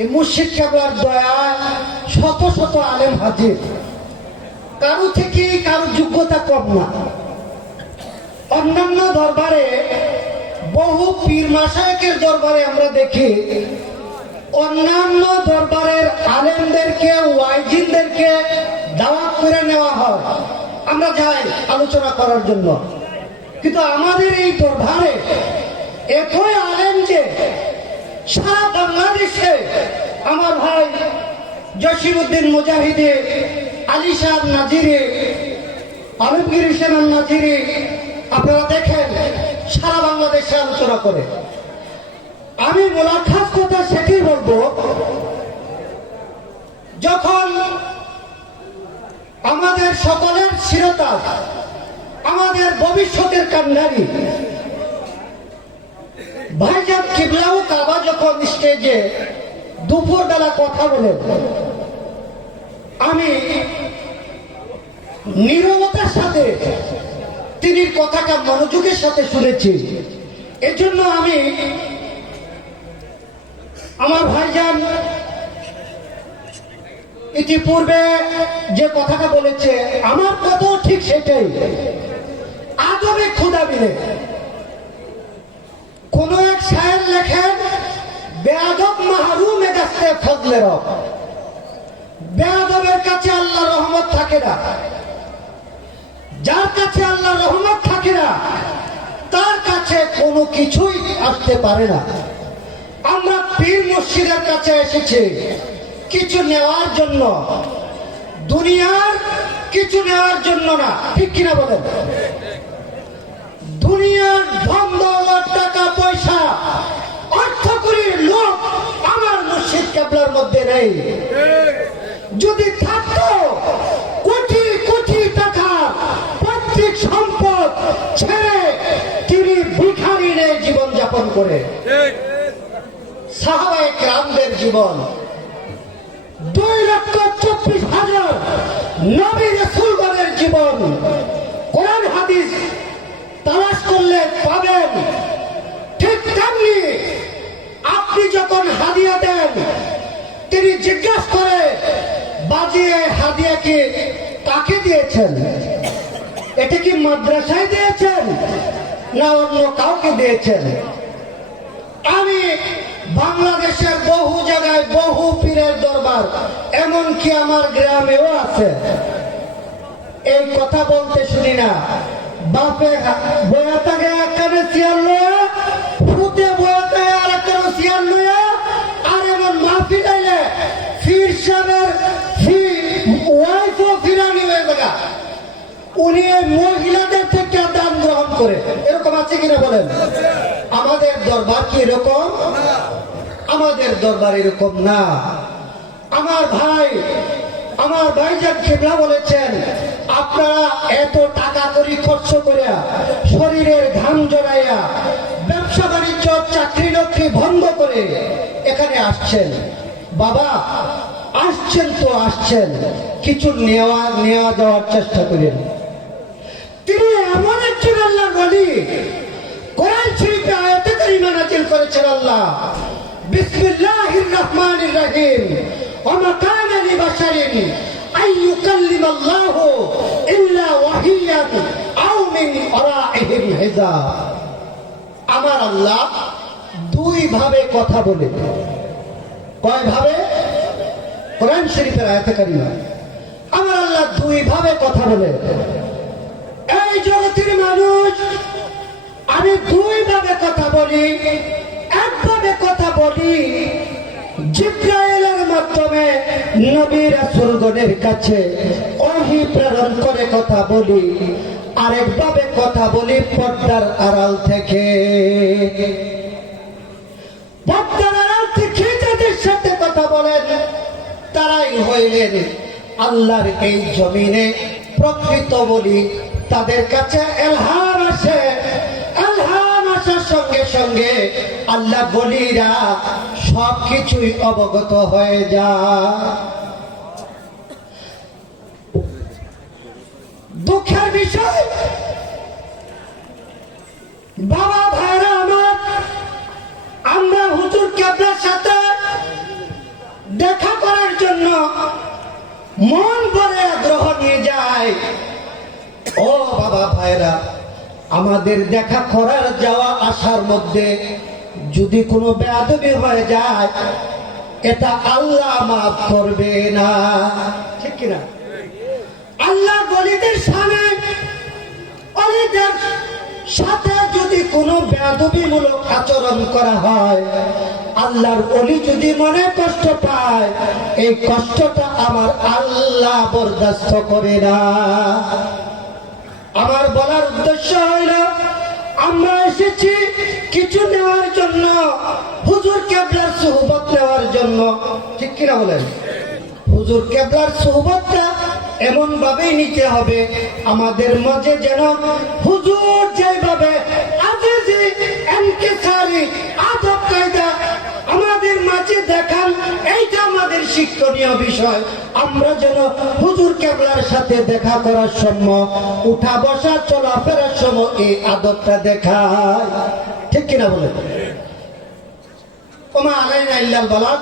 এই মুর্শিদ কেবলার দয়া শত শত আলেম হাজির, কারো থেকে কারো যোগ্যতা কম না। অন্যান্য দরবারে বহু পীর মাশায়েখের দরবারে আমরা দেখি অন্যান্য দরবারের আলেমদেরকে ওয়াইজিনদেরকে দাওয়াত করে নেওয়া হয়, আমরা যাই আলোচনা করার জন্য। কিন্তু আমাদের এই দরবারে এতই আলেম যে সারা বাংলাদেশে আমার ভাই জসিমউদ্দিন মুজাহিদে, আলী সাহেব নাজিরে, আলমগীর হোসেন নাজিরে, আপনারা দেখেন সারা বাংলাদেশে আলোচনা করে। আমি মোলাখাস কথা সেটি বলবো, যখন আমাদের সকলের শিরতাজ, আমাদের ভবিষ্যতের কান্ডারি ভাইজান কিবলাউ কাবা যখন স্টেজে দুপুর বেলা কথা বলেন, আমি নীরবতার সাথে তিনি কথাটা মনোযোগের সাথে শুনেছি। এজন্য আমি আমার ভাইজান ইতিপূর্বে যে কথাটা বলেছে আমার কথাও ঠিক সেটাই। আদমে খুদা মিলে কোন এক শায়ের লেখেন, বেয়াদব মাহরুমে গাছতে ফজলে রব। বেয়াদবের কাছে আল্লাহ রহমত থাকে না, যার কাছে আল্লাহ রহমত থাকে না তার কাছে কোনো কিছুই আসতে পারে না। আমরা পীর মুর্শিদের কাছে এসেছি কিছু নেওয়ার জন্য, দুনিয়ার কিছু নেওয়ার জন্য না, ঠিক কিনা বলেন? দুনিয়ার ধন দৌলত, টাকা পয়সা, অর্থকরীর লোভ আমার মুর্শিদ কেবলার মধ্যে নেই। যদি থাকতো কোটি কোটি টাকা পৈতৃক সম্পদ ছেড়ে তিনি ভিখারি নিয়ে জীবন যাপন করে। সাহাবায়ে কেরামদের জীবন, 2,24,000 নবী রাসূলগণের জীবন, কোরআন হাদিস তালাশ করলে পাবেন। ঠিক তেমনি আপনি যখন হাদিয়া দেন, তিনি জিজ্ঞাসা করে বাজিয়ে হাদিয়া কি কাকে দিয়েছেন? এটা কি মাদ্রাসায় দিয়েছেন না অন্য কাউকে দিয়েছেন? আমি বাংলাদেশের বহু জায়গায় বহু পীরের দরবার, এমনকি আমার গ্রামেও আছে, এই কথা বলতে শুনি না। বাপে বয়া থাকে একখানে চেয়ার লয়া, ফুটে বয়া থাকে আর একখানে চেয়ার লয়া, আর এমন মাহফিল আইলে পীর সাহেবের ওয়াইফও ফিরানি হয়ে থাকা, উনি মহিলাদের থেকে দান গ্রহণ করে, এরকম আছে কিনা বলেন? আমাদের দরবার কি এরকম? আমাদের দরবার এরকম না। আমার ভাই, আমার ভাইজান কিবলা বলেছেন, আপনারা এত টাকা করি খরচ করিয়া, শরীরের ঘাম জড়াইয়া, ব্যবসা বাণিজ্য চাকরি নকরি বন্ধ করে এখানে আসছেন। বাবা আসছেন তো আসছেন, কিছু নেওয়া দেওয়ার চেষ্টা করেন। তিনি এমন একজন আল্লাহর ওলি, কোরআন শরীফে আয়াতে কারিমা নাযিল করেছেন আল্লাহ, বিসমিল্লাহির রহমানির রহিম, ওয়া মা কানা লিবাশারিন আন ইউকাল্লিমাল্লাহু ইল্লা ওয়াহিয়ান আও মিন ওয়ারাইহিম হিজাব। আমার আল্লাহ দুই ভাবে কথা বলে। কয় ভাবে? কোরআন শরীফের আয়াতে কারিমা আমার আল্লাহ দুই ভাবে কথা বলে। এই জগতের মানুষ, আমি দুই ভাবে কথা বলি। একভাবে কথা বলি জিবরাইলের মাধ্যমে নবী রাসূলগণের কাছে ওহী প্রেরণ করে কথা বলি। আরেকভাবে কথা বলি পর্দার আড়াল থেকে। পর্দার আড়াল থেকে যাদের সাথে কথা বলেন তারাই হইলেন আল্লাহর এই জমিনে প্রকৃত বলি। তাদের কাছে ইলহাম আসে, ইলহাম আসার সঙ্গে সঙ্গে আল্লাহ বলিরা সবকিছুই অবগত হয়ে যায়। দুঃখের বিষয় বাবা ভাইরা আমার, আমরা হুজুর কেবলার সাথে মন ভরে আগ্রহ নিয়ে যায়। ও বাবা ভাইরা, আমাদের দেখা করার যাওয়া আসার মধ্যে যদি কোনো বেয়াদবি হয়ে যায়, এটা আল্লাহ মাফ করবে না, ঠিক কিনা? আল্লাহ ওলিদের সামনে ওলিদের সাথে যদি কোনো বেয়াদবিমূলক আচরণ করা হয়, আল্লাহর ওলি যদি মনে কষ্ট পায়, এই কষ্টটা আমার আল্লাহ বরদাস্ত করে না। আমার বলার উদ্দেশ্য হইল, আমরা এসেছি কিছু নেওয়ার জন্য, হুজুর কেবলার সুহবত নেওয়ার জন্য, ঠিক কিনা বলেন? হুজুর কেবলার সুহবতটা এমন ভাবেই নিতে হবে আমাদের মাঝে যেন হুজুর যেভাবে আজিজি ইনকিসারি আদব কায়দা আমাদের মাঝে দেখান, এইটা আমাদের শিক্ষণীয় বিষয়। আমরা যেন হুজুর কেবলার সাথে দেখা করার সময়, উঠা বসা চলাফেরার সময় এই আদবটা দেখায়, ঠিক কিনা বলে? ওমা আলাইনা ইল্লাল বালাগ।